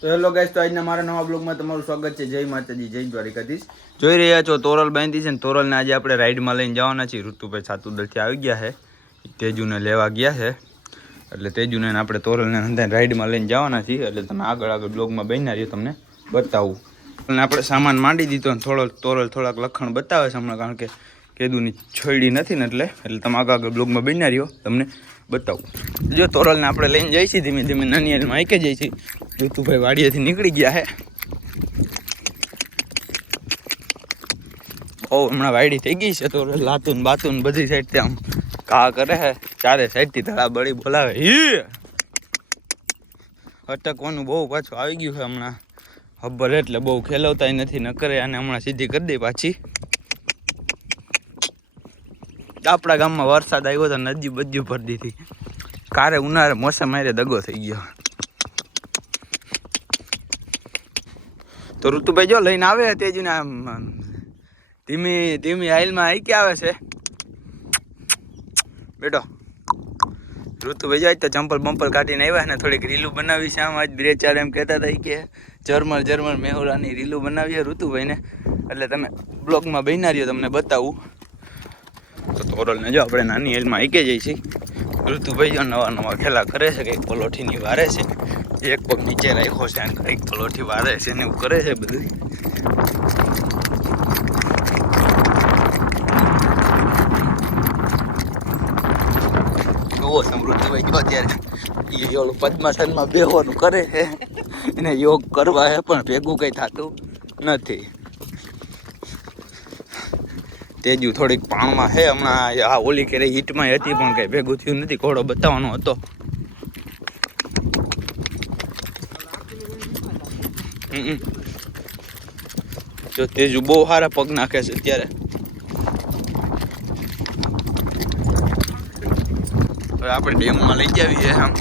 તો hello guys, તો આજના મારા નવા બ્લોગમાં તમારું સ્વાગત છે. જય માતાજી, જય દ્વારિકાધીશ. જોઈ રહ્યા છો તોરલ બાંધી છે ને તોરલને આજે આપણે રાઈડમાં લઈને જવાના છીએ. ઋતુભાઈ સાતુદરથી આવી ગયા છે, તેજુને લેવા ગયા છે, એટલે તેજુને આપણે તોરલને અંદર રાઈડમાં લઈને જવાના છીએ. એટલે તમે આગળ બ્લોગમાં બન્યા રહ્યો, તમને બતાવું. અને આપણે સામાન માંડી દીધો અને તોરલ થોડાક લખણ બતાવે છે હમણાં, કારણ કે કેદુની છોડી નથી ને એટલે તમે આગળ બ્લોગમાં બન્યા રહ્યો, તમને બતાવું. જો તોરલને આપણે લઈને જઈએ છીએ ધીમે ધીમે નાનિયાલમાં આઈકે જઈએ છીએ. ઋતુભાઈ વાડીએથી નીકળી ગયા છે. હમણાં વાડી થઈ ગઈ છે તો લાતુન બાતુન બધી સાઈડથી આમ કા કરે છે, ચારે સાઈડથી ધડા બળી બોલાવે. અટકવાનું બહુ પાછું આવી ગયું છે હમણાં ખબર, એટલે બહુ ખેલવતા નથી ન કરે, અને હમણાં સીધી કરી દે પાછી. આપણા ગામમાં વરસાદ આવ્યો તો નદી બધી ભરી દીધી. કારે ઉનાળે મોસમ મારે દગો થઈ ગયો. તો ઋતુભાઈ જો લઈને આવે તેજને આમ ધીમી ધીમી હાઈલમાં આઈ કે આવે છે બેટો. ઋતુભાઈ જાય તો ચંપલ બંપલ કાઢીને આવ્યા ને થોડીક રીલું બનાવી છે. આમ આજ 2-4 એમ કહેતા હતા કે જર્મર મેહોરાની રીલું બનાવીએ ઋતુભાઈને, એટલે તમે બ્લોગમાં બન્યા રહ્યો, તમને બતાવું. તો તોરલને જો આપણે નાની હાઈલમાં આઈ કે જઈએ છીએ. ઋતુભાઈ જો નવા ખેલા કરે છે, કંઈક પલોઠીની વારે છે, એક પગ નીચે રાખ્યો છે અને કંઈક પલોઠી વારે છે ને એવું કરે છે બધું. જોવો સમૃદ્ધિભાઈ જો અત્યારે ઓલું પદ્માસનમાં બેહવાનું કરે છે, એને યોગ કરવા છે પણ ભેગું કંઈ થતું નથી. તેજુ થોડીક પાણમાં છે હમણાં. આ ઓલી કેરે હીટમાં હતી પણ કંઈ ભેગું થયું નથી. ઘોડો બતાવવાનો હતો. જો તેજુ બહુ સારા પગ નાખે છે અત્યારે. હવે આપણે ડેમમાં લઈ જાવી છે આમ.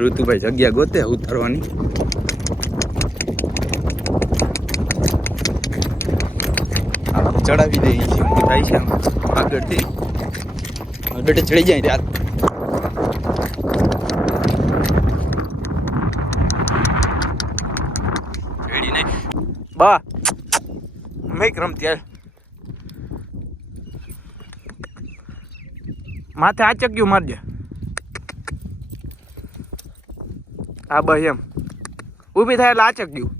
ઋતુભાઈ જગ્યા ગોતે ઉતારવાની. ચડાવી દઈએ છીએ, ઊંઘી થાય છે આમ આગળથી. બેટે ચડી જાય રાત. રેડી નહીં બા મેક રમતી યાર. માથે આ ચક્યું મારજે. હા બસ એમ ઊભી થાય એટલે આ ચક્યું.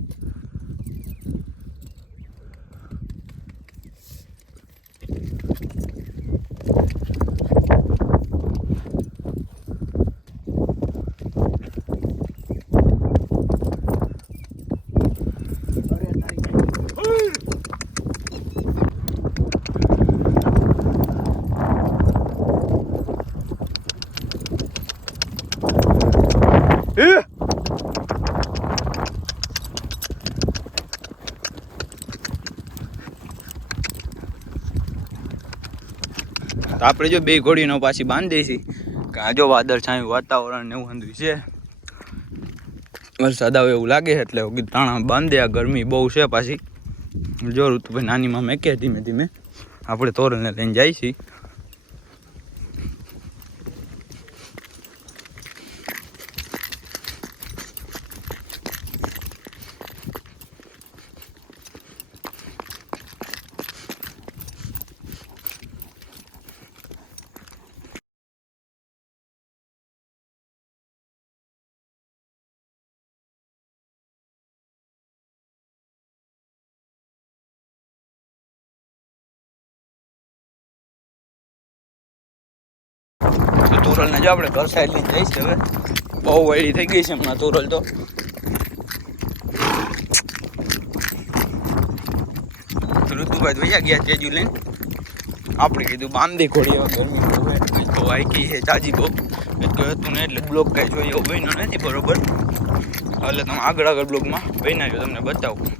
તો આપણે જો બે ઘોડીનો પાછી બાંધી દઈશી કે આ જો વાદળ છાયું વાતાવરણ ને એવું અંધું છે, વરસાદ આવે એવું લાગે છે, એટલે તાણા બાંધે. આ ગરમી બહુ છે પાછી. જો ઋતુભાઈ નાનીમાં મેકે ધીમે ધીમે આપણે તોરલને લઈને જાય છીએ. તો તોરલને જો આપણે ઘર સાઈડ લઈને જઈશ. હવે બહુ વળી થઈ ગઈ છે હમણાં તોરલ. તો ઋતુભાઈ વૈયા ગયા તેજુ લઈને. આપણે કીધું બાંધી ઘોડી. હવે ગરમી બહુ તો આવી ગઈ છે ચાજી બહુ. એટલું હતું ને એટલે બ્લોગ કાંઈ જોઈએ એવું બન્યો નથી બરોબર. એટલે તમે આગળ બ્લોગમાં બન્યા તમને બતાવું.